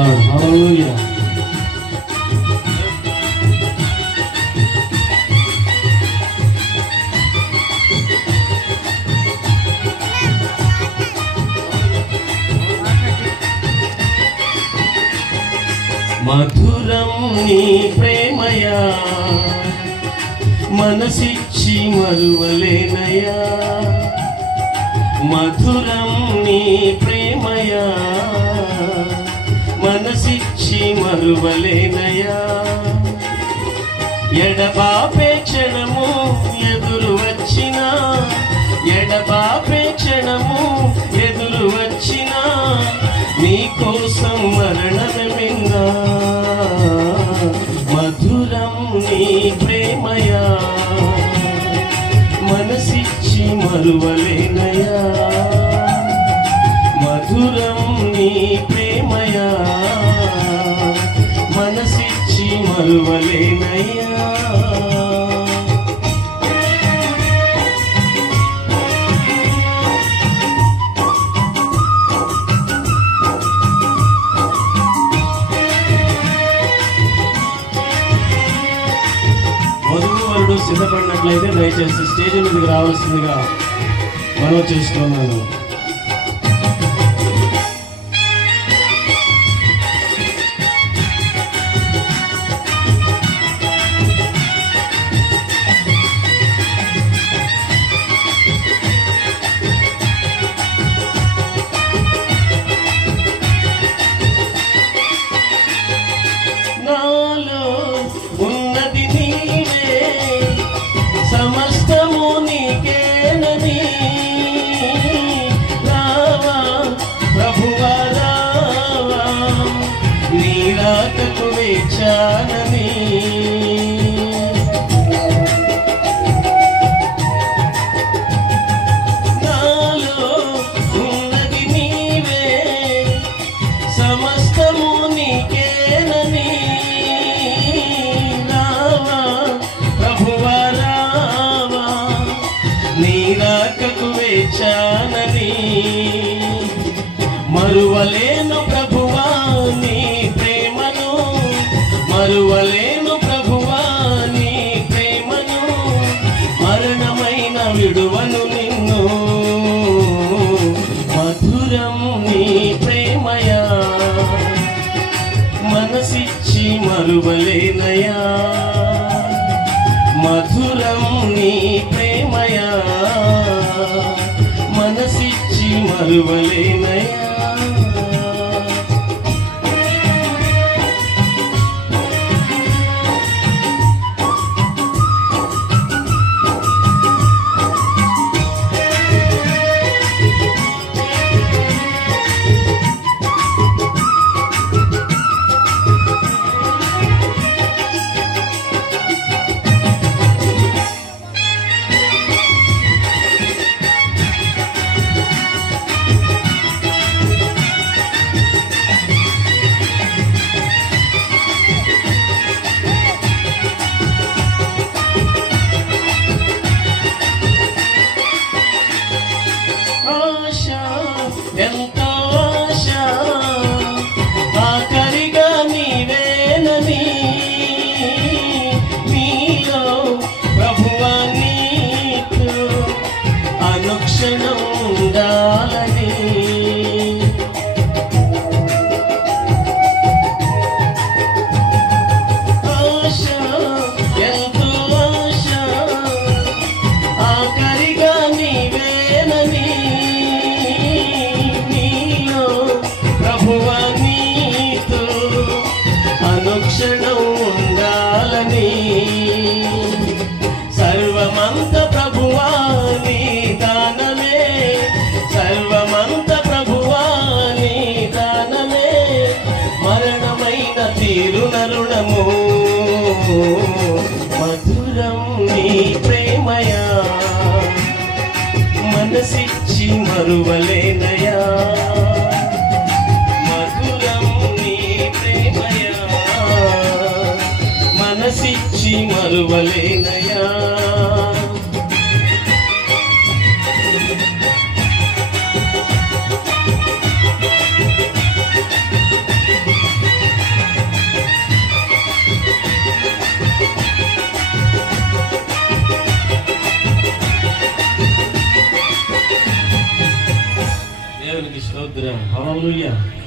Lord. Hallelujah. మధురం నీ ప్రేమయా మనసిచ్చి మరువలేనయా మధురం నీ ప్రేమయా మనసిచ్చి మరువలేనయా ఎడబాపే క్షణము ఎదురు వచ్చినా ఎడబాపే క్షణము ఎదురు వచ్చినా నీకోసం మరణమిందా మధురం నీ ప్రే మనసిచ్చి మరువలేనయ్యా సిద్ధపడినట్లయితే దయచేసి స్టేజ్ మీదకి రావాల్సిందిగా మనవి చేస్తున్నాను. నాలో ఉన్నది నీవే. సమస్తము నీకేనని. రావా ప్రభువా రావా. నీ రాకకు వేచానని. మరువలేను ప్రభువా నీ ప్రేమను. మరువలేను ప్రభువా నీ ప్రేమను. మరణమైన విడువను నిన్ను. మధురం నీ ప్రేమయా. మనసిచ్చి మరువలేనయా. మధురం నీ ప్రేమయా. మనసిచ్చి మరువలేనయా Yeah. మధురం నీ ప్రేమయా. మనసిచ్చి మరువలేనయా. మధురం నీ ప్రేమయా. మనసిచ్చి మరువలేన Aleluia.